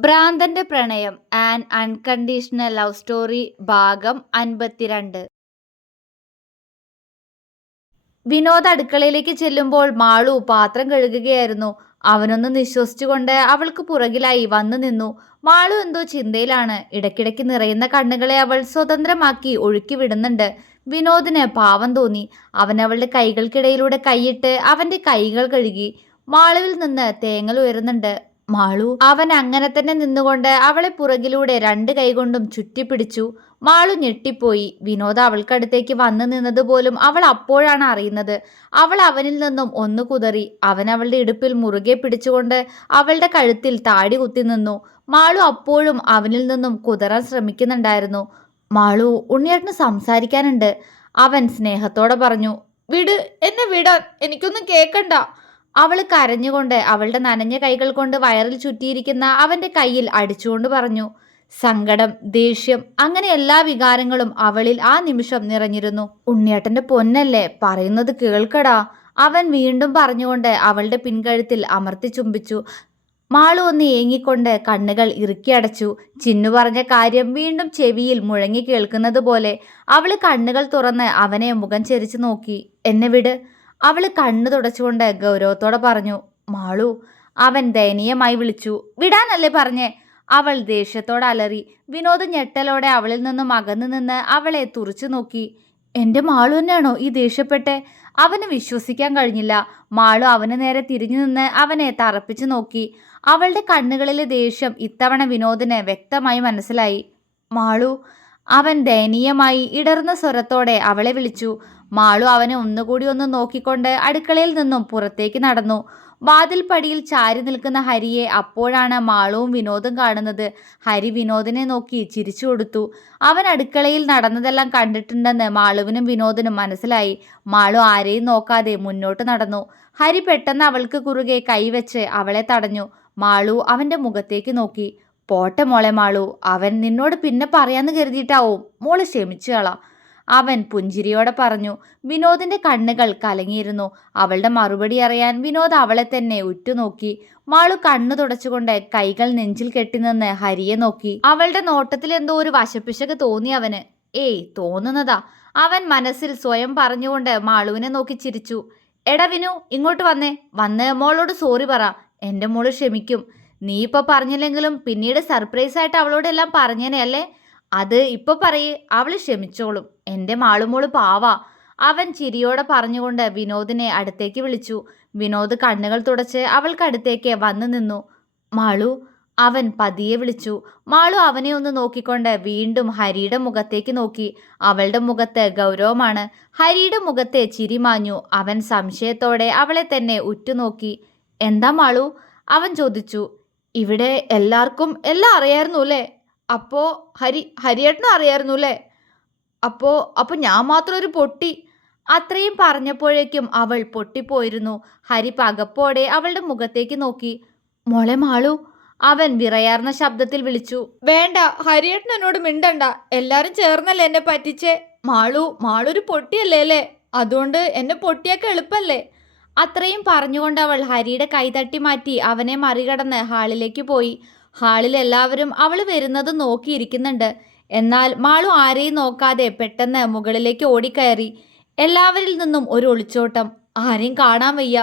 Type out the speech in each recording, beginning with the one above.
ഭ്രാന്തന്റെ പ്രണയം an unconditional love story ഭാഗം അൻപത്തിരണ്ട്. വിനോദ് അടുക്കളയിലേക്ക് ചെല്ലുമ്പോൾ മാളു പാത്രം കഴുകുകയായിരുന്നു. അവനൊന്ന് നിശ്വസിച്ചുകൊണ്ട് അവൾക്ക് പുറകിലായി വന്നു നിന്നു. മാളു എന്തോ ചിന്തയിലാണ്. ഇടയ്ക്കിടയ്ക്ക് നിറയുന്ന കണ്ണുകളെ അവൾ സ്വതന്ത്രമാക്കി ഒഴുക്കി വിടുന്നുണ്ട്. വിനോദിന് പാവം തോന്നി. അവൻ അവളുടെ കൈകൾക്കിടയിലൂടെ കൈയിട്ട് അവന്റെ കൈകൾ കഴുകി മാളുവിൽ നിന്ന് തേങ്ങൽ ഉയരുന്നുണ്ട്. മാളു അവൻ അങ്ങനെ തന്നെ നിന്നുകൊണ്ട് അവളെ പുറകിലൂടെ രണ്ട് കൈകൊണ്ടും ചുറ്റിപ്പിടിച്ചു. മാളു ഞെട്ടിപ്പോയി. വിനോദ അവൾക്കടുത്തേക്ക് വന്നു നിന്നത് പോലും അവൾ അപ്പോഴാണ് അറിയുന്നത്. അവൾ അവനിൽ നിന്നും ഒന്ന് കുതറി. അവൻ അവളുടെ ഇടുപ്പിൽ മുറുകെ പിടിച്ചുകൊണ്ട് അവളുടെ കഴുത്തിൽ താടി കുത്തി നിന്നു. മാളു അപ്പോഴും അവനിൽ നിന്നും കുതറാൻ ശ്രമിക്കുന്നുണ്ടായിരുന്നു. മാളു ഉണ്ണിയേട്ടന് സംസാരിക്കാനുണ്ട്. അവൻ സ്നേഹത്തോടെ പറഞ്ഞു വിട് എന്നെ വിടാൻ. എനിക്കൊന്നും കേക്കണ്ട. അവൾ കരഞ്ഞുകൊണ്ട് അവളുടെ നനഞ്ഞ കൈകൾ കൊണ്ട് വയറിൽ ചുറ്റിയിരിക്കുന്ന അവന്റെ കയ്യിൽ അടിച്ചുകൊണ്ട് പറഞ്ഞു സങ്കടം ദേഷ്യം അങ്ങനെ എല്ലാ വികാരങ്ങളും അവളിൽ ആ നിമിഷം നിറഞ്ഞിരുന്നു. ഉണ്ണിയേട്ടന്റെ പൊന്നല്ലേ? പറയുന്നത് കേൾക്കടാ. അവൻ വീണ്ടും പറഞ്ഞുകൊണ്ട് അവളുടെ പിൻകഴുത്തിൽ അമർത്തി ചുംബിച്ചു. മാളു ഒന്ന് ഏങ്ങിക്കൊണ്ട് കണ്ണുകൾ ഇറുക്കിയടച്ചു ചിന്നു പറഞ്ഞ കാര്യം വീണ്ടും ചെവിയിൽ മുഴങ്ങി കേൾക്കുന്നത് പോലെ അവൾ കണ്ണുകൾ തുറന്ന് അവനെ മുഖം ചെരിച്ചു നോക്കി. എന്നെ വിട് അവൾ കണ്ണു തുടച്ചുകൊണ്ട് ഗൗരവത്തോടെ പറഞ്ഞു മാളു അവൻ ദയനീയമായി വിളിച്ചു. വിടാനല്ലേ പറഞ്ഞേ? അവൾ ദേഷ്യത്തോടെ അലറി. വിനോദ് ഞെട്ടലോടെ അവളിൽ നിന്നും അകന്നു നിന്ന് അവളെ തുറച്ചു നോക്കി. എന്റെ മാളു തന്നെയാണോ ഈ ദേഷ്യപ്പെട്ടെ? അവന് വിശ്വസിക്കാൻ കഴിഞ്ഞില്ല. മാളു അവന് നേരെ തിരിഞ്ഞു നിന്ന് അവനെ തറപ്പിച്ചു നോക്കി. അവളുടെ കണ്ണുകളിലെ ദേഷ്യം ഇത്തവണ വിനോദിന് വ്യക്തമായി മനസ്സിലായി. മാളു അവൻ ദയനീയമായി ഇടർന്ന സ്വരത്തോടെ അവളെ വിളിച്ചു. മാളു അവനെ ഒന്നുകൂടി ഒന്ന് നോക്കിക്കൊണ്ട് അടുക്കളയിൽ നിന്നും പുറത്തേക്ക് നടന്നു. വാതിൽപ്പടിയിൽ ചാരി നിൽക്കുന്ന ഹരിയെ അപ്പോഴാണ് മാളുവും വിനോദും കാണുന്നത്. ഹരി വിനോദിനെ നോക്കി ചിരിച്ചു കൊടുത്തു. അവൻ അടുക്കളയിൽ നടന്നതെല്ലാം കണ്ടിട്ടുണ്ടെന്ന് മാളുവിനും വിനോദിനും മനസ്സിലായി. മാളു ആരെയും നോക്കാതെ മുന്നോട്ട് നടന്നു. ഹരി പെട്ടെന്ന് അവൾക്ക് കുറുകെ കൈവച്ച് അവളെ തടഞ്ഞു. മാളു അവന്റെ മുഖത്തേക്ക് നോക്കി. പോട്ടെ മോളെ മാളു അവൻ നിന്നോട് പിന്നെ പറയാന്ന് കരുതിയിട്ടാവും. മോൾ ക്ഷമിച്ചു കളാം. അവൻ പുഞ്ചിരിയോടെ പറഞ്ഞു വിനോദിന്റെ കണ്ണുകൾ കലങ്ങിയിരുന്നു. അവളുടെ മറുപടി അറിയാൻ വിനോദ് അവളെ തന്നെ ഉറ്റുനോക്കി. മാളു കണ്ണു തുടച്ചുകൊണ്ട് കൈകൾ നെഞ്ചിൽ കെട്ടിനിന്ന് ഹരിയെ നോക്കി. അവളുടെ നോട്ടത്തിൽ എന്തോ ഒരു വശപ്പിശക് തോന്നി അവന്. ഏയ് തോന്നുന്നതാ. അവൻ മനസ്സിൽ സ്വയം പറഞ്ഞുകൊണ്ട് മാളുവിനെ നോക്കി ചിരിച്ചു. എടാ വിനു ഇങ്ങോട്ട് വന്നേ. വന്ന് മോളോട് സോറി പറ. എന്റെ മോൾ ക്ഷമിക്കും. നീ ഇപ്പൊ പറഞ്ഞില്ലെങ്കിലും പിന്നീട് സർപ്രൈസ് ആയിട്ട് അവളോട് എല്ലാം പറഞ്ഞേനെ അല്ലേ? അത് ഇപ്പൊ പറയേ അവൾ ക്ഷമിച്ചോളും. എന്റെ മാളുമോൾ പാവാ. അവൻ ചിരിയോടെ പറഞ്ഞുകൊണ്ട് വിനോദിനെ അടുത്തേക്ക് വിളിച്ചു. വിനോദ് കണ്ണുകൾ തുടച്ച് അവൾക്കടുത്തേക്ക് വന്നു നിന്നു. മാളു അവൻ പതിയെ വിളിച്ചു. മാളു അവനെ ഒന്ന് നോക്കിക്കൊണ്ട് വീണ്ടും ഹരിയുടെ മുഖത്തേക്ക് നോക്കി. അവളുടെ മുഖത്ത് ഗൗരവമാണ്. ഹരിയുടെ മുഖത്തെ ചിരി മാഞ്ഞു. അവൻ സംശയത്തോടെ അവളെ തന്നെ ഉറ്റുനോക്കി. എന്താ മാളു? അവൻ ചോദിച്ചു. ഇവിടെ എല്ലാവർക്കും എല്ലാം അറിയായിരുന്നു അല്ലേ? അപ്പോൾ ഹരി ഹരിയേട്ടനും അറിയായിരുന്നു അല്ലേ? അപ്പോൾ അപ്പോൾ ഞാൻ മാത്രം ഒരു പൊട്ടി. അത്രയും പറഞ്ഞപ്പോഴേക്കും അവൾ പൊട്ടിപ്പോയിരുന്നു. ഹരി പകപ്പോടെ അവളുടെ മുഖത്തേക്ക് നോക്കി. മോളെ മാളു അവൻ വിറയാർന്ന ശബ്ദത്തിൽ വിളിച്ചു. വേണ്ട ഹരിയേട്ടൻ എന്നോട് മിണ്ടണ്ട. എല്ലാരും ചേർന്നല്ലേ എന്നെ പറ്റിച്ചേ. മാളു മാളൊരു പൊട്ടിയല്ലേ അല്ലേ? അതുകൊണ്ട് എന്നെ പൊട്ടിയൊക്കെ എളുപ്പല്ലേ? അത്രയും പറഞ്ഞുകൊണ്ട് അവൾ ഹരിയുടെ കൈതട്ടി മാറ്റി അവനെ മറികടന്ന് ഹാളിലേക്ക് പോയി. ഹാളിൽ എല്ലാവരും അവൾ വരുന്നത് നോക്കിയിരിക്കുന്നുണ്ട്. എന്നാൽ മാളു ആരെയും നോക്കാതെ പെട്ടെന്ന് മുകളിലേക്ക് ഓടിക്കയറി. എല്ലാവരിൽ നിന്നും ഒരു ഒളിച്ചോട്ടം. ആരെയും കാണാൻ വയ്യ.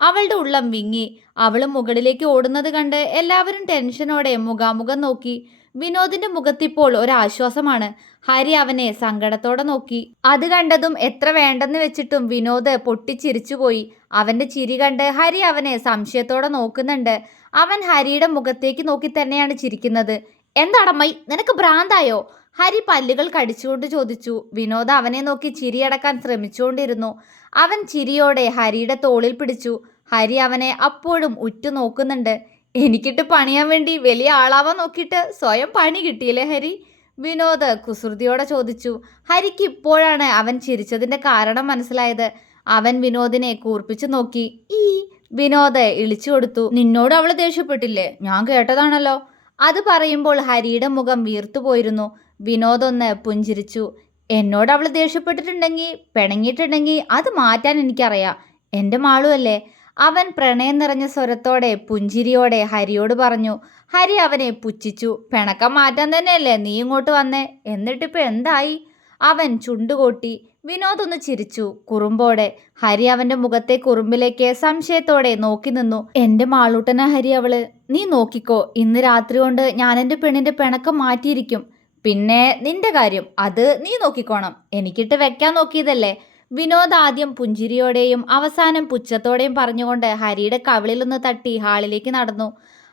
അവളുടെ ഉള്ളം വിങ്ങി. അവൾ മുകളിലേക്ക് ഓടുന്നത് കണ്ട് എല്ലാവരും ടെൻഷനോടെ മുഖാമുഖം നോക്കി. വിനോദിന്റെ മുഖത്തിപ്പോൾ ഒരാശ്വാസമാണ്. ഹരി അവനെ സങ്കടത്തോടെ നോക്കി. അത് കണ്ടതും എത്ര വേണ്ടെന്ന് വെച്ചിട്ടും വിനോദ് പൊട്ടിച്ചിരിച്ചുപോയി. അവന്റെ ചിരി കണ്ട് ഹരി അവനെ സംശയത്തോടെ നോക്കുന്നുണ്ട്. അവൻ ഹരിയുടെ മുഖത്തേക്ക് നോക്കി തന്നെയാണ് ചിരിക്കുന്നത്. എന്താടമ്മൈ നിനക്ക് ഭ്രാന്തായോ? ഹരി പല്ലുകൾ കടിച്ചുകൊണ്ട് ചോദിച്ചു. വിനോദ് അവനെ നോക്കി ചിരിയടക്കാൻ ശ്രമിച്ചുകൊണ്ടിരുന്നു. അവൻ ചിരിയോടെ ഹരിയുടെ തോളിൽ പിടിച്ചു. ഹരി അവനെ അപ്പോഴും ഉറ്റു നോക്കുന്നുണ്ട് എനിക്കിട്ട് പണിയാൻ വേണ്ടി വലിയ ആളാവാൻ നോക്കിയിട്ട് സ്വയം പണി കിട്ടിയില്ലേ ഹരി? വിനോദ് കുസൃതിയോടെ ചോദിച്ചു. ഹരിക്ക് ഇപ്പോഴാണ് അവൻ ചിരിച്ചതിന്റെ കാരണം മനസ്സിലായത്. അവൻ വിനോദിനെ കൂർപ്പിച്ചു നോക്കി. ഈ വിനോദ് ഇളിച്ചു കൊടുത്തു. നിന്നോട് അവൾ ദേഷ്യപ്പെട്ടില്ലേ? ഞാൻ കേട്ടതാണല്ലോ. അത് പറയുമ്പോൾ ഹരിയുടെ മുഖം വീർത്തുപോയിരുന്നു വിനോദ് ഒന്ന് പുഞ്ചിരിച്ചു. എന്നോട് അവൾ ദേഷ്യപ്പെട്ടിട്ടുണ്ടെങ്കിൽ പിണങ്ങിയിട്ടുണ്ടെങ്കിൽ അത് മാറ്റാൻ എനിക്കറിയാം. എന്റെ മാളുമല്ലേ അവൻ പ്രണയം നിറഞ്ഞ സ്വരത്തോടെ പുഞ്ചിരിയോടെ ഹരിയോട് പറഞ്ഞു ഹരി അവനെ പുച്ഛിച്ചു. പിണക്കം മാറ്റാൻ തന്നെയല്ലേ നീ ഇങ്ങോട്ട് വന്നേ? എന്നിട്ടിപ്പോൾ എന്തായി? അവൻ ചുണ്ടുകൂട്ടി വിനോദ് ഒന്ന് ചിരിച്ചു കുറുമ്പോടെ. ഹരി അവന്റെ മുഖത്തെ കുറുമ്പിലേക്ക് സംശയത്തോടെ നോക്കി നിന്നു. എന്റെ മാളൂട്ടന ഹരി അവൾ. നീ നോക്കിക്കോ. ഇന്ന് രാത്രി കൊണ്ട് ഞാൻ എന്റെ പെണ്ണിന്റെ പിണക്കം മാറ്റിയിരിക്കും. പിന്നെ നിന്റെ കാര്യം അത് നീ നോക്കിക്കോണം. എനിക്കിട്ട് വെക്കാൻ നോക്കിയതല്ലേ. വിനോദ് ആദ്യം പുഞ്ചിരിയോടെയും അവസാനം പുച്ഛത്തോടെയും പറഞ്ഞുകൊണ്ട് ഹരിയുടെ കവിളിലൊന്ന് തട്ടി ഹാളിലേക്ക് നടന്നു.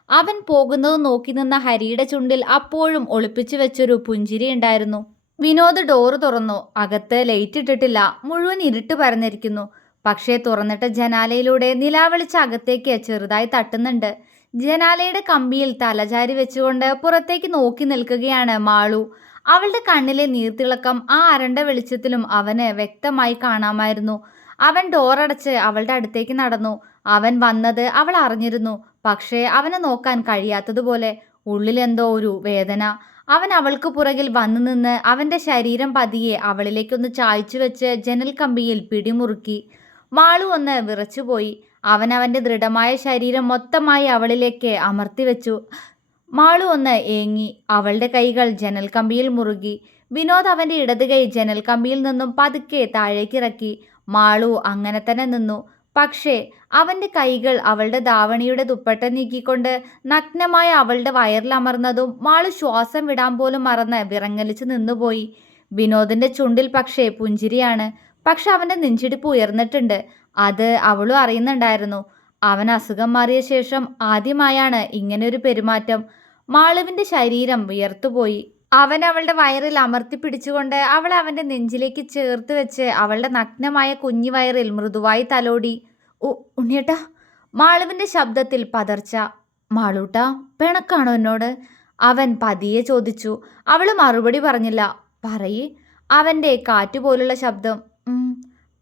അവൻ പോകുന്നത് നോക്കി നിന്ന ഹരിയുടെ ചുണ്ടിൽ അപ്പോഴും ഒളിപ്പിച്ചു വെച്ചൊരു പുഞ്ചിരി ഉണ്ടായിരുന്നു. വിനോദ് ഡോറ് തുറന്നു. അകത്ത് ലൈറ്റ് ഇട്ടിട്ടില്ല. മുഴുവൻ ഇരുട്ട് പരന്നിരിക്കുന്നു. പക്ഷേ തുറന്നിട്ട ജനാലയിലൂടെ നിലാവെളിച്ച അകത്തേക്ക് ചെറുതായി തട്ടുന്നുണ്ട്. ജനാലയുടെ കമ്പിയിൽ തലചാരി വെച്ചുകൊണ്ട് പുറത്തേക്ക് നോക്കി നിൽക്കുകയാണ് മാളു. അവളുടെ കണ്ണിലെ നീർത്തിളക്കം ആ അരണ്ട വെളിച്ചത്തിലും അവന് വ്യക്തമായി കാണാമായിരുന്നു. അവൻ ഡോറടച്ച് അവളുടെ അടുത്തേക്ക് നടന്നു. അവൻ വന്നത് അവൾ അറിഞ്ഞിരുന്നു. പക്ഷേ അവനെ നോക്കാൻ കഴിയാത്തതുപോലെ ഉള്ളിലെന്തോ ഒരു വേദന. അവൻ അവൾക്ക് പുറകിൽ വന്നു നിന്ന് അവന്റെ ശരീരം പതിയെ അവളിലേക്കൊന്ന് ചായ്ച്ചു വെച്ച് ജനൽ കമ്പിയിൽ പിടിമുറുക്കി. മാളു ഒന്ന് വിറച്ചുപോയി. അവൻ അവന്റെ ദൃഢമായ ശരീരം മൊത്തമായി അവളിലേക്ക് അമർത്തി വെച്ചു. മാളു ഒന്ന് ഏങ്ങി അവളുടെ കൈകൾ ജനൽ കമ്പിയിൽ മുറുകി. വിനോദ് അവന്റെ ഇടത് കൈ ജനൽ കമ്പിയിൽ നിന്നും പതുക്കെ താഴേക്കിറക്കി. മാളു അങ്ങനെ തന്നെ നിന്നു. പക്ഷേ അവന്റെ കൈകൾ അവളുടെ ദാവണിയുടെ ദുപ്പട്ട നീക്കിക്കൊണ്ട് നഗ്നമായ അവളുടെ വയറിലമർന്നതും മാളു ശ്വാസം വിടാൻ പോലും മറന്ന് വിറങ്ങലിച്ച് നിന്നുപോയി. വിനോദിന്റെ ചുണ്ടിൽ പക്ഷേ പുഞ്ചിരിയാണ്. പക്ഷെ അവന്റെ നെഞ്ചിടിപ്പ് ഉയർന്നിട്ടുണ്ട്. അത് അവളും അറിയുന്നുണ്ടായിരുന്നു. അവൻ അസുഖം മാറിയ ശേഷം ആദ്യമായാണ് ഇങ്ങനൊരു പെരുമാറ്റം. മാളുവിന്റെ ശരീരം വിയർത്തുപോയി. അവൻ അവളുടെ വയറിൽ അമർത്തി പിടിച്ചുകൊണ്ട് അവളെ അവന്റെ നെഞ്ചിലേക്ക് ചേർത്ത് വെച്ച് അവളുടെ നഗ്നമായ കുഞ്ഞു വയറിൽ മൃദുവായി തലോടി. ഓ ഉണ്ണിയേട്ടാ മാളുവിന്റെ ശബ്ദത്തിൽ പതർച്ച. മാളൂട്ട പിണക്കാണോ എന്നോട്? അവൻ പതിയെ ചോദിച്ചു. അവൾ മറുപടി പറഞ്ഞില്ല. പറയേ അവന്റെ കാറ്റുപോലുള്ള ശബ്ദം.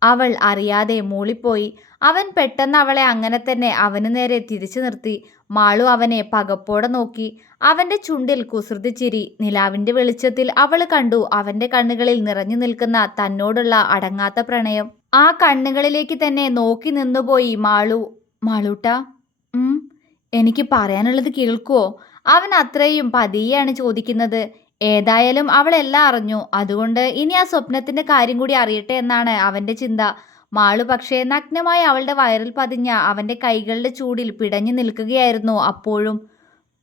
അവൾ അറിയാതെ മൂളിപ്പോയി. അവൻ പെട്ടെന്ന് അവളെ അങ്ങനെ തന്നെ അവനു നേരെ തിരിച്ചു നിർത്തി. മാളു അവനെ പകപ്പോടെ നോക്കി. അവന്റെ ചുണ്ടിൽ കുസൃതി ചിരി. നിലാവിന്റെ വെളിച്ചത്തിൽ അവൾ കണ്ടു അവന്റെ കണ്ണുകളിൽ നിറഞ്ഞു നിൽക്കുന്ന തന്നോടുള്ള അടങ്ങാത്ത പ്രണയം. ആ കണ്ണുകളിലേക്ക് തന്നെ നോക്കി നിന്നുപോയി മാളു. മാളൂട്ട എനിക്ക് പറയാനുള്ളത് കേൾക്കുവോ? അവൻ അത്രയും പതിയെയാണ് ചോദിക്കുന്നത്. ഏതായാലും അവളെല്ലാം അറിഞ്ഞു. അതുകൊണ്ട് ഇനി ആ സ്വപ്നത്തിന്റെ കാര്യം കൂടി അറിയട്ടെ എന്നാണ് അവന്റെ ചിന്ത. മാളു പക്ഷേ നഗ്നമായി അവളുടെ വയറിൽ പതിഞ്ഞ അവന്റെ കൈകളുടെ ചൂടിൽ പിടഞ്ഞു നിൽക്കുകയായിരുന്നു അപ്പോഴും.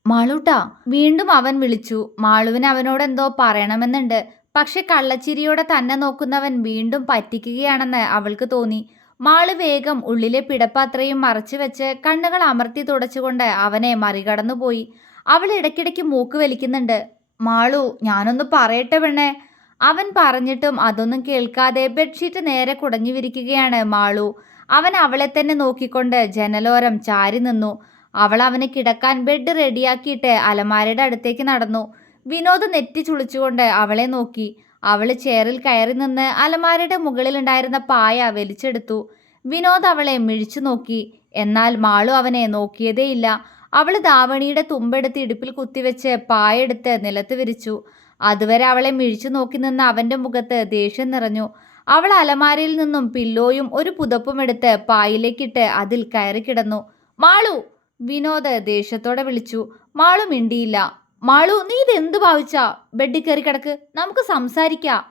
മാളൂട്ട വീണ്ടും അവൻ വിളിച്ചു. മാളുവിന് അവനോട് എന്തോ പറയണമെന്നുണ്ട്. പക്ഷെ കള്ളച്ചിരിയോടെ തന്നെ നോക്കുന്നവൻ വീണ്ടും പറ്റിക്കുകയാണെന്ന് അവൾക്ക് തോന്നി. മാൾ വേഗം ഉള്ളിലെ പിടപ്പ് അത്രയും മറച്ചു വെച്ച് കണ്ണുകൾ അമർത്തി തുടച്ചുകൊണ്ട് അവനെ മറികടന്നുപോയി. അവൾ ഇടയ്ക്കിടയ്ക്ക് മൂക്ക് വലിക്കുന്നുണ്ട്. മാളു ഞാനൊന്ന് പറയട്ടെ പെണ്ണേ. അവൻ പറഞ്ഞിട്ടും അതൊന്നും കേൾക്കാതെ ബെഡ്ഷീറ്റ് നേരെ കുടഞ്ഞു വിരിക്കുകയാണ് മാളു. അവൻ അവളെ തന്നെ നോക്കിക്കൊണ്ട് ജനലോരം ചാരി നിന്നു. അവൾ അവന് കിടക്കാൻ ബെഡ് റെഡിയാക്കിയിട്ട് അലമാരയുടെ അടുത്തേക്ക് നടന്നു. വിനോദ് നെറ്റി ചുളിച്ചുകൊണ്ട് അവളെ നോക്കി. അവൾ ചെയറിൽ കയറി നിന്ന് അലമാരയുടെ മുകളിലുണ്ടായിരുന്ന പായ വലിച്ചെടുത്തു. വിനോദ് അവളെ മിഴിച്ചു നോക്കി. എന്നാൽ മാളു അവനെ നോക്കിയതേയില്ല. അവൾ ദാവണിയുടെ തുമ്പെടുത്ത് ഇടുപ്പിൽ കുത്തിവെച്ച് പായെടുത്ത് നിലത്ത് വിരിച്ചു. അതുവരെ അവളെ മിഴിച്ചു നോക്കി നിന്ന അവന്റെ മുഖത്ത് ദേഷ്യം നിറഞ്ഞു. അവൾ അലമാരയിൽ നിന്നും പില്ലോയും ഒരു പുതപ്പും എടുത്ത് പായിലേക്കിട്ട് അതിൽ കയറി കിടന്നു. മാളു വിനോദ് ദേഷ്യത്തോടെ വിളിച്ചു. മാളു മിണ്ടിയില്ല. മാളു നീ ഇത് എന്തു ഭാവിച്ചാ? ബെഡിൽ കയറി കിടക്ക്. നമുക്ക് സംസാരിക്കാം.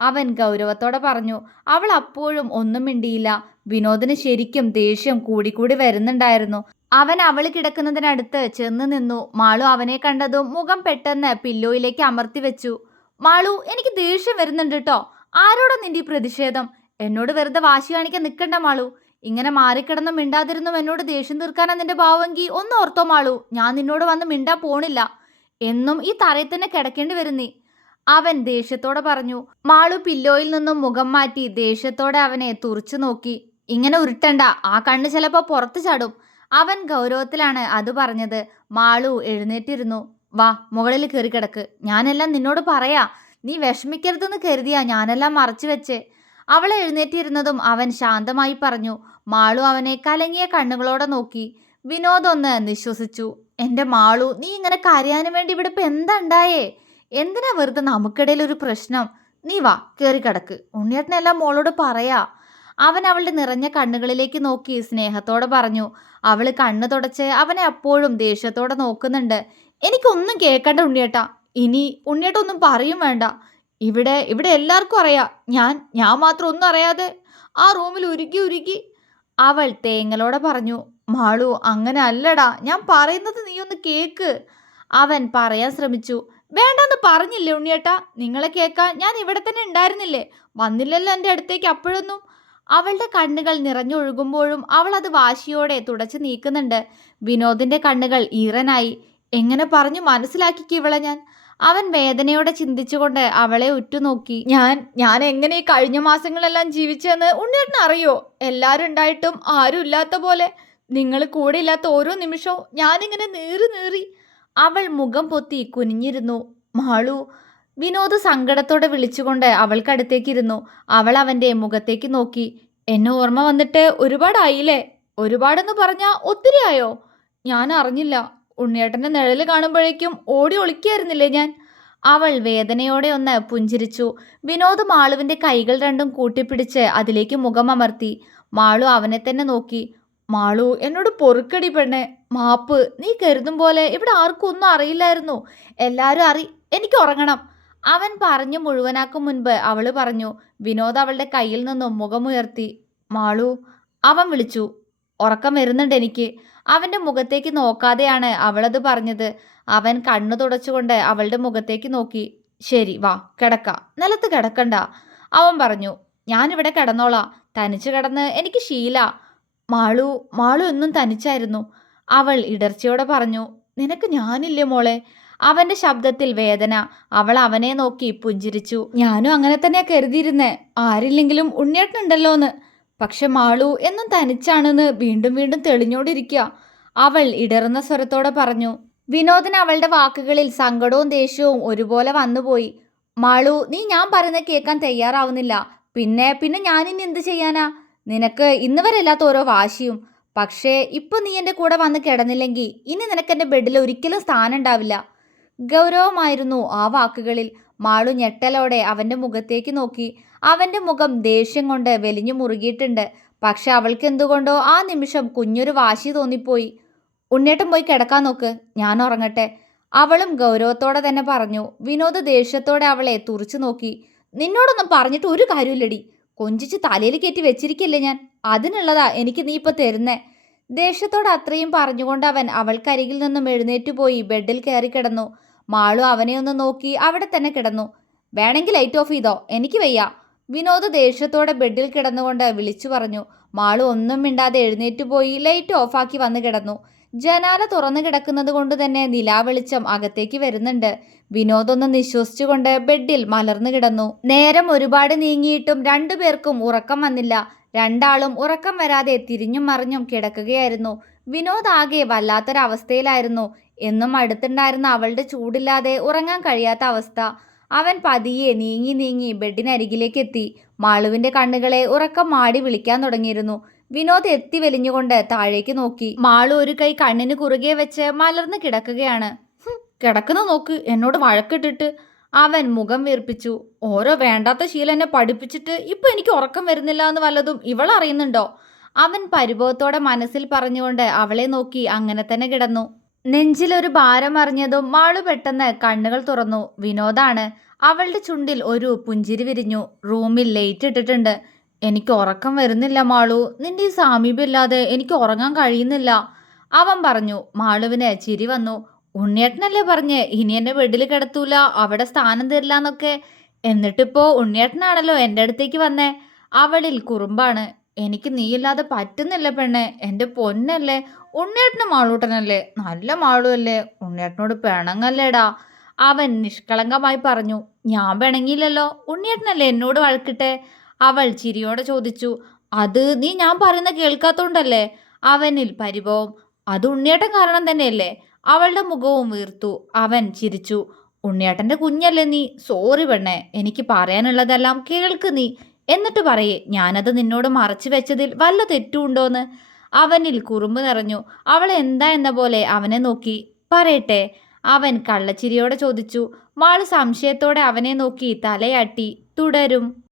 അവൻ ഗൗരവത്തോടെ പറഞ്ഞു. അവൾ അപ്പോഴും ഒന്നും മിണ്ടിയില്ല. വിനോദിന് ശരിക്കും ദേഷ്യം കൂടിക്കൂടി വരുന്നുണ്ടായിരുന്നു. അവൻ അവൾ കിടക്കുന്നതിനടുത്ത് ചെന്ന് നിന്നു. മാളു അവനെ കണ്ടതും മുഖം പെട്ടെന്ന് പില്ലോയിലേക്ക് അമർത്തി വെച്ചു. മാളു എനിക്ക് ദേഷ്യം വരുന്നുണ്ട് കേട്ടോ ആരോടും നിന്റെ പ്രതിഷേധം? എന്നോട് വെറുതെ വാശി കാണിക്കാൻ നിൽക്കണ്ട മാളു. ഇങ്ങനെ മാറിക്കിടന്ന് മിണ്ടാതിരുന്നു എന്നോട് ദേഷ്യം തീർക്കാൻ നിന്റെ ഭാവമെങ്കിൽ ഒന്ന് ഓർത്തോ മാളു. ഞാൻ നിന്നോട് വന്ന് മിണ്ടാൻ പോണില്ല. എന്നും ഈ തറയിൽ തന്നെ കിടക്കേണ്ടി വരുന്നേ. അവൻ ദേഷ്യത്തോടെ പറഞ്ഞു. മാളു പില്ലോയിൽ നിന്നും മുഖം മാറ്റി ദേഷ്യത്തോടെ അവനെ തുറച്ചു നോക്കി. ഇങ്ങനെ ഉരുട്ടണ്ട. ആ കണ്ണ് ചിലപ്പോൾ പുറത്തു ചാടും. അവൻ ഗൗരവത്തിലാണ് അത് പറഞ്ഞത്. മാളു എഴുന്നേറ്റിരുന്നു. വാ മുകളിൽ കയറി കിടക്ക്. ഞാനെല്ലാം നിന്നോട് പറയാ. നീ വിഷമിക്കരുതെന്ന് കരുതിയാ ഞാനെല്ലാം മറച്ചു വെച്ച്. അവൾ എഴുന്നേറ്റിരുന്നതും അവൻ ശാന്തമായി പറഞ്ഞു. മാളു അവനെ കലങ്ങിയ കണ്ണുകളോടെ നോക്കി. വിനോദ് ഒന്ന് നിശ്വസിച്ചു. എന്റെ മാളു നീ ഇങ്ങനെ കരയാനും വേണ്ടി ഇവിടെ ഇപ്പൊ എന്തുണ്ടായേ എന്തിനാ വെറുതെ നമുക്കിടയിൽ ഒരു പ്രശ്നം? നീ വാ കയറി കിടക്ക്. ഉണ്ണിയേട്ടനെല്ലാം മോളോട് പറയാ. അവൻ അവളുടെ നിറഞ്ഞ കണ്ണുകളിലേക്ക് നോക്കി സ്നേഹത്തോടെ പറഞ്ഞു അവൾ കണ്ണു തുടച്ച് അവനെ അപ്പോഴും ദേഷ്യത്തോടെ നോക്കുന്നുണ്ട്. എനിക്കൊന്നും കേൾക്കണ്ട ഉണ്ണിയേട്ടാ. ഇനി ഉണ്ണിയേട്ട ഒന്നും പറയും വേണ്ട. ഇവിടെ ഇവിടെ എല്ലാവർക്കും അറിയാം. ഞാൻ ഞാൻ മാത്രം ഒന്നും അറിയാതെ ആ റൂമിൽ ഉരുകി ഉരുകി. അവൾ തേങ്ങലോടെ പറഞ്ഞു മാളു അങ്ങനെ അല്ലടാ. ഞാൻ പറയുന്നത് നീ ഒന്ന് കേക്ക്. അവൻ പറയാൻ ശ്രമിച്ചു വേണ്ടെന്ന് പറഞ്ഞില്ലേ ഉണ്ണിയേട്ടാ. നിങ്ങളെ കേൾക്കാൻ ഞാൻ ഇവിടെ തന്നെ ഉണ്ടായിരുന്നില്ലേ? വന്നില്ലല്ലോ എന്റെ അടുത്തേക്ക് അപ്പോഴൊന്നും. അവളുടെ കണ്ണുകൾ നിറഞ്ഞൊഴുകുമ്പോഴും അവൾ അത് വാശിയോടെ തുടച്ചു നീക്കുന്നുണ്ട്. വിനോദിന്റെ കണ്ണുകൾ ഈറനായി. എങ്ങനെ പറഞ്ഞു മനസ്സിലാക്കിക്ക് ഇവളെ ഞാൻ? അവൻ വേദനയോടെ ചിന്തിച്ചുകൊണ്ട് അവളെ ഉറ്റുനോക്കി. ഞാൻ ഞാൻ എങ്ങനെ ഈ കഴിഞ്ഞ മാസങ്ങളെല്ലാം ജീവിച്ചെന്ന് ഉണ്ണിയേട്ടൻ അറിയോ? എല്ലാവരും ഉണ്ടായിട്ടും ആരും ഇല്ലാത്ത പോലെ. നിങ്ങൾ കൂടെ ഇല്ലാത്ത ഓരോ നിമിഷവും ഞാനിങ്ങനെ നീറി നീറി. അവൾ മുഖം പൊത്തി കുനിഞ്ഞിരുന്നു. മാളു വിനോദ് സങ്കടത്തോടെ വിളിച്ചുകൊണ്ട് അവൾക്കടുത്തേക്കിരുന്നു. അവൾ അവന്റെ മുഖത്തേക്ക് നോക്കി. എന്നെ ഓർമ്മ വന്നിട്ട് ഒരുപാടായില്ലേ? ഒരുപാടെന്ന് പറഞ്ഞാൽ ഒത്തിരി ആയോ ഞാൻ അറിഞ്ഞില്ല. ഉണ്ണിയേട്ടന്റെ നിഴൽ കാണുമ്പോഴേക്കും ഓടി ഒളിക്കായിരുന്നില്ലേ ഞാൻ? അവൾ വേദനയോടെ ഒന്ന് പുഞ്ചിരിച്ചു. വിനോദ് മാളുവിന്റെ കൈകൾ രണ്ടും കൂട്ടിപ്പിടിച്ച് അതിലേക്ക് മുഖം അമർത്തി. മാളു അവനെ തന്നെ നോക്കി. മാളു എന്നോട് പൊറുക്കടി പെണ്ണെ. മാപ്പ് നീ കരുതും പോലെ ഇവിടെ ആർക്കും ഒന്നും അറിയില്ലായിരുന്നു. എല്ലാവരും അറി എനിക്ക് ഉറങ്ങണം. അവൻ പറഞ്ഞു മുഴുവനാക്കും മുൻപ് അവൾ പറഞ്ഞു വിനോദ് അവളുടെ കയ്യിൽ നിന്നും മുഖമുയർത്തി മാളു അവൻ വിളിച്ചു ഉറക്കം വരുന്നുണ്ട് എനിക്ക്. അവന്റെ മുഖത്തേക്ക് നോക്കാതെയാണ് അവളത് പറഞ്ഞത്. അവൻ കണ്ണു തുടച്ചുകൊണ്ട് അവളുടെ മുഖത്തേക്ക് നോക്കി ശരി വാ കിടക്ക. നിലത്ത് കിടക്കണ്ട അവൻ പറഞ്ഞു ഞാനിവിടെ കിടന്നോളാം. തനിച്ച് കിടന്ന് എനിക്ക് ശീല. മാളു മാളു എന്നും തനിച്ചായിരുന്നു. അവൾ ഇടർച്ചയോടെ പറഞ്ഞു നിനക്ക് ഞാനില്ലേ മോളെ? അവന്റെ ശബ്ദത്തിൽ വേദന. അവൾ അവനെ നോക്കി പുഞ്ചിരിച്ചു. ഞാനും അങ്ങനെ തന്നെയാ കരുതിയിരുന്നേ. ആരില്ലെങ്കിലും ഉണ്ണിയേട്ടനുണ്ടല്ലോ എന്ന് പക്ഷെ മാളു എന്നും തനിച്ചാണെന്ന് വീണ്ടും വീണ്ടും തെളിഞ്ഞോണ്ടിരിക്കുക അവൾ ഇടറുന്ന സ്വരത്തോടെ പറഞ്ഞു. വിനോദിന് അവളുടെ വാക്കുകളിൽ സങ്കടവും ദേഷ്യവും ഒരുപോലെ വന്നുപോയി. മാളു നീ ഞാൻ പറയുന്നത് കേൾക്കാൻ തയ്യാറാവുന്നില്ല. പിന്നെ പിന്നെ ഞാനിനി എന്ത് ചെയ്യാനാ? നിനക്ക് ഇന്ന് വരെ ഇല്ലാത്ത ഓരോ വാശിയും. പക്ഷേ ഇപ്പൊ നീ എന്റെ കൂടെ വന്ന് കിടന്നില്ലെങ്കിൽ ഇനി നിനക്ക് എന്റെ ബെഡിൽ ഒരിക്കലും സ്ഥാനം ഉണ്ടാവില്ല. ഗൗരവമായിരുന്നു ആ വാക്കുകളിൽ. മാളു ഞെട്ടലോടെ അവന്റെ മുഖത്തേക്ക് നോക്കി. അവന്റെ മുഖം ദേഷ്യം കൊണ്ട് വെലിഞ്ഞു മുറുകിയിട്ടുണ്ട്. പക്ഷെ അവൾക്ക് എന്തുകൊണ്ടോ ആ നിമിഷം കുഞ്ഞൊരു വാശി തോന്നിപ്പോയി. ഉണ്ണേട്ടൻ പോയി കിടക്കാൻ നോക്ക്. ഞാൻ ഉറങ്ങട്ടെ. അവളും ഗൗരവത്തോടെ തന്നെ പറഞ്ഞു. വിനോദ് ദേഷ്യത്തോടെ അവളെ തുറച്ചു നോക്കി. നിന്നോടൊന്നും പറഞ്ഞിട്ട് ഒരു കാര്യമില്ലടി. കൊഞ്ചിച്ച് തലയിൽ കയറ്റി വെച്ചിരിക്കില്ലേ ഞാൻ. അതിനുള്ളതാ എനിക്ക് നീ ഇപ്പൊ തരുന്നേ. ദേഷ്യത്തോടെ അത്രയും പറഞ്ഞുകൊണ്ട് അവൻ അവൾക്കരികിൽ നിന്നും എഴുന്നേറ്റ് പോയി ബെഡിൽ കയറി കിടന്നു. മാളു അവനെ ഒന്ന് നോക്കി അവിടെ തന്നെ കിടന്നു. വേണമെങ്കിൽ ലൈറ്റ് ഓഫ് ചെയ്തോ? എനിക്ക് വയ്യ. വിനോദ് ദേഷ്യത്തോടെ ബെഡിൽ കിടന്നുകൊണ്ട് വിളിച്ചു പറഞ്ഞു. മാളു ഒന്നും മിണ്ടാതെ എഴുന്നേറ്റ് പോയി ലൈറ്റ് ഓഫാക്കി വന്നു കിടന്നു. ജനാല തുറന്നു കിടക്കുന്നത് കൊണ്ട് തന്നെ നിലാവെളിച്ചം അകത്തേക്ക് വരുന്നുണ്ട്. വിനോദ് ഒന്ന് നിശ്വസിച്ചുകൊണ്ട് ബെഡിൽ മലർന്നു കിടന്നു. നേരം ഒരുപാട് നീങ്ങിയിട്ടും രണ്ടുപേർക്കും ഉറക്കം വന്നില്ല. രണ്ടാളും ഉറക്കം വരാതെ തിരിഞ്ഞും മറിഞ്ഞും കിടക്കുകയായിരുന്നു. വിനോദ് ആകെ വല്ലാത്തൊരവസ്ഥയിലായിരുന്നു. എന്നും അടുത്തുണ്ടായിരുന്ന അവളുടെ ചൂടില്ലാതെ ഉറങ്ങാൻ കഴിയാത്ത അവസ്ഥ. അവൻ പതിയെ നീങ്ങി നീങ്ങി ബെഡിനരികിലേക്ക് എത്തി മാളുവിന്റെ കണ്ണുകളെ ഉറക്കം മാടി വിളിക്കാൻ തുടങ്ങിയിരുന്നു. വിനോദ് എത്തി വലിഞ്ഞുകൊണ്ട് താഴേക്ക് നോക്കി. മാളു ഒരു കൈ കണ്ണിന് കുറുകെ വെച്ച് മലർന്ന് കിടക്കുകയാണ്. കിടക്കുന്ന നോക്ക് എന്നോട് വഴക്കിട്ടിട്ട്. അവൻ മുഖം വീർപ്പിച്ചു. ഓരോ വേണ്ടാത്ത ശീലം എന്നെ പഠിപ്പിച്ചിട്ട് ഇപ്പൊ എനിക്ക് ഉറക്കം വരുന്നില്ല എന്ന് വല്ലതും ഇവൾ അറിയുന്നുണ്ടോ? അവൻ പരിഭവത്തോടെ മനസ്സിൽ പറഞ്ഞുകൊണ്ട് അവളെ നോക്കി അങ്ങനെ തന്നെ കിടന്നു. നെഞ്ചിലൊരു ഭാരം അറിഞ്ഞതും മാളു പെട്ടെന്ന് കണ്ണുകൾ തുറന്നു. വിനോദാണ്. അവളുടെ ചുണ്ടിൽ ഒരു പുഞ്ചിരി വിരിഞ്ഞു. റൂമിൽ ലേറ്റ് ഇട്ടിട്ടുണ്ട്. എനിക്ക് ഉറക്കം വരുന്നില്ല മാളു. നിന്റെ ഈ സാമീപ്യമില്ലാതെ എനിക്ക് ഉറങ്ങാൻ കഴിയുന്നില്ല. അവൻ പറഞ്ഞു. മാളുവിന് ചിരി വന്നു. ഉണ്ണിയേട്ടനല്ലേ പറഞ്ഞ് ഇനി എന്നെ ബെഡിൽ കിടത്തൂല. അവിടെ സ്ഥാനം തരില്ല എന്നൊക്കെ. എന്നിട്ടിപ്പോ ഉണ്ണിയേട്ടനാണല്ലോ എന്റെ അടുത്തേക്ക് വന്നേ. അവളിൽ കുറുമ്പാണ്. എനിക്ക് നീയില്ലാതെ പറ്റുന്നില്ല പെണ്ണെ. എന്റെ പൊന്നല്ലേ. ഉണ്ണിയേട്ടന് മാളൂട്ടനല്ലേ. നല്ല മാളുവല്ലേ. ഉണ്ണിയേട്ടനോട് പിണങ്ങല്ലേടാ. അവൻ നിഷ്കളങ്കമായി പറഞ്ഞു ഞാൻ പിണങ്ങിയില്ലല്ലോ. ഉണ്ണിയേട്ടനല്ലേ എന്നോട് വഴക്കിട്ടെ? അവൾ ചിരിയോടെ ചോദിച്ചു അത് നീ ഞാൻ പറയുന്ന കേൾക്കാത്തോണ്ടല്ലേ? അവനിൽ പരിഭവം. അത് ഉണ്ണിയേട്ടൻ കാരണം തന്നെയല്ലേ? അവളുടെ മുഖവും വീർത്തു. അവൻ ചിരിച്ചു ഉണ്ണിയേട്ടന്റെ കുഞ്ഞല്ലേ നീ? സോറി പെണ്ണെ. എനിക്ക് പറയാനുള്ളതെല്ലാം കേൾക്ക് നീ. എന്നിട്ട് പറയേ ഞാനത് നിന്നോട് മറച്ചു വെച്ചതിൽ വല്ല തെറ്റുണ്ടോന്ന്? അവനിൽ കുറുമ്പ് നിറഞ്ഞു. അവൾ എന്താ എന്ന പോലെ അവനെ നോക്കി. പറയട്ടെ? അവൻ കള്ളച്ചിരിയോടെ ചോദിച്ചു. മാൾ സംശയത്തോടെ അവനെ നോക്കി തലയാട്ടി. തുടരും.